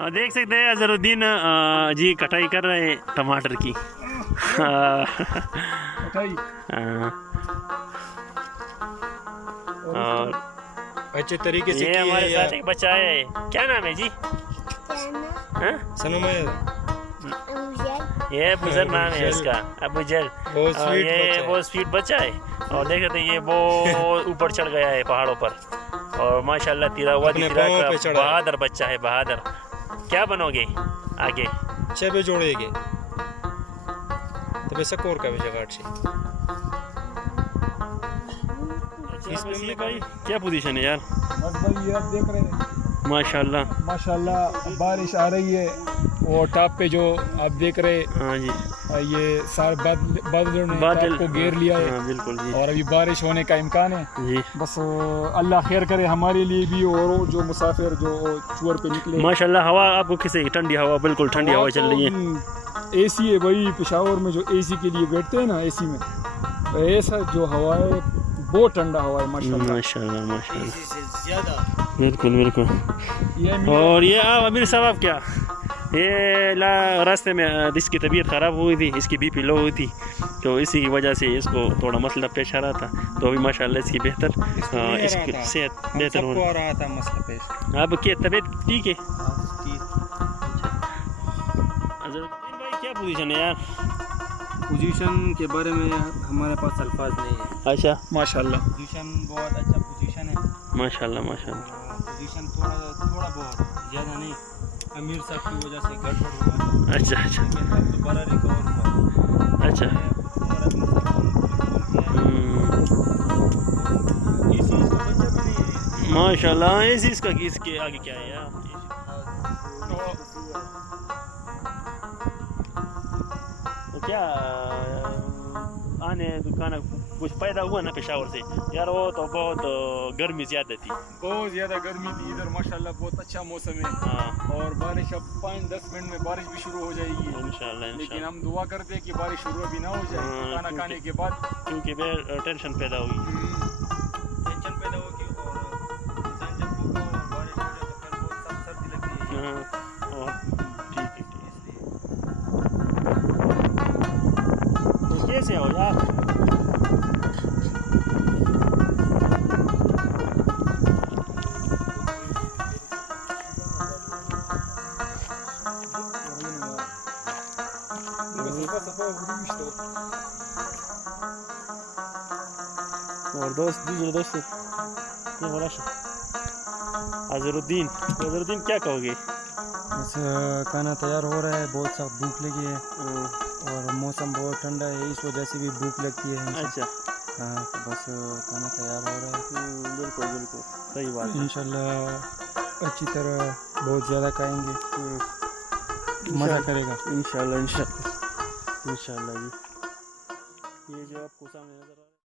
और देख सकते हैं अजहरुद्दीन जी कटाई कर रहे हैं टमाटर की। और अच्छे तरीके से ये हमारे साथ एक बच्चा है, क्या नाम है जी? सनम है, ये अबूजर नाम है इसका, अबूजर। ये बहुत स्वीट बच्चा है। और देख सकते हैं ये वो ऊपर चढ़ गया है पहाड़ों पर, और माशाल्लाह तीरा हुआ का बहादुर बच्चा है, बहादुर। क्या बनोगे आगे? छे जोड़ेगे तब सकोर का भी जगह इसमें भाई क्या पोजीशन है यार? बस भाई ये आप देख रहे हैं माशाल्लाह माशाल्लाह बारिश आ रही है, और टॉप पे जो आप देख रहे हैं, हाँ जी, ये सारे बादलों ने टॉप को घेर लिया है। हाँ, बिल्कुल जी। और अभी बारिश होने का इम्कान है जी। बस अल्लाह खैर करे हमारे लिए भी, और जो मुसाफिर जो टूर पे निकले। माशाल्लाह हवा आपको कैसे? ठंडी हवा, बिल्कुल ठंडी हवा चल रही है। एसी है भाई, पेशावर में जो एसी के लिए बैठते हैं ना, एसी में ऐसा जो हवा है बहुत ठंडा हवा है माशाल्लाह। माशाल्लाह माशाल्लाह से ज्यादा। बिल्कुल बिल्कुल। और ये अमीर साहब आप क्या, ये रास्ते में इसकी तबीयत ख़राब हुई थी, इसकी बीपी लो हुई थी, तो इसी की वजह से इसको थोड़ा मसला पेश आ रहा था। तो अभी माशाल्लाह इसकी बेहतर, इसकी सेहत बेहतर हो रहा था मसला पेश। अब क्या तबीयत ठीक है? भाई क्या पोजीशन है यार? पोजीशन के बारे में हमारे पास अल्फाज नहीं है। अच्छा माशाल्लाह पोजीशन बहुत अच्छा पोजीशन है माशाल्लाह माशाल्लाह। पोजीशन थोड़ा बहुत ज़्यादा नहीं, अमीर साहब की वजह से गड़बड़ हुआ। अच्छा अच्छा दोबारा रिकवर हुआ। अच्छा माशाल्लाह। इस इसका इसके आगे क्या है यार? तो क्या आने दुकान कुछ पैदा हुआ ना पेशावर से यार? वो तो बहुत गर्मी ज़्यादा थी, बहुत ज़्यादा गर्मी थी इधर। माशाल्लाह बहुत अच्छा मौसम है। हाँ और बारिश अब 5-10 मिनट में बारिश भी शुरू हो जाएगी इंशाल्लाह लेकिन हम दुआ करते हैं कि बारिश शुरू अभी ना हो जाए खाना खाने के बाद, क्योंकि टेंशन पैदा होगी। टेंशन पैदा होगी और इंसान जब भूखा और बारिश हो जाए तो फिर बहुत सख्त सर्दी लगती है। हाँ और ठीक है तो कैसे हो यार? और दूसरे दोस्त अजहरुद्दीन क्या कहोगे? बस खाना तैयार हो रहा है, बहुत सा भूख लगी है और मौसम बहुत ठंडा है, इस वजह से भी भूख लगती है। अच्छा हाँ तो बस खाना तैयार हो रहा है। बिल्कुल बिल्कुल सही बात है। इंशाल्लाह अच्छी तरह बहुत ज़्यादा खाएंगे, मज़ा करेगा इंशाल्लाह इंशाल्लाह इंशाल्लाह। ये जो आपको सामने नजर आ